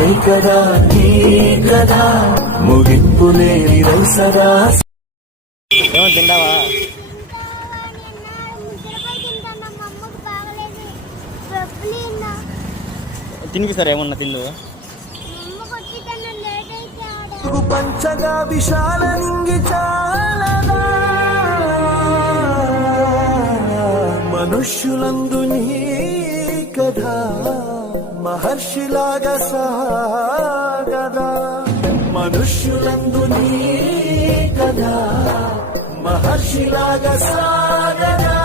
ఇదే కదా నీ కదా ముగింపులేని రైసరా. ఏమో తింటావా? తినిపిస్తారు ఏమన్నా తిందు. పంచగా విశాల నింగి చాలదా మనుష్యులందు నీ కథ మహర్షిలాగా సాగదా. మనుష్యులందు నీ కథ మహర్షిలాగా సాగదా.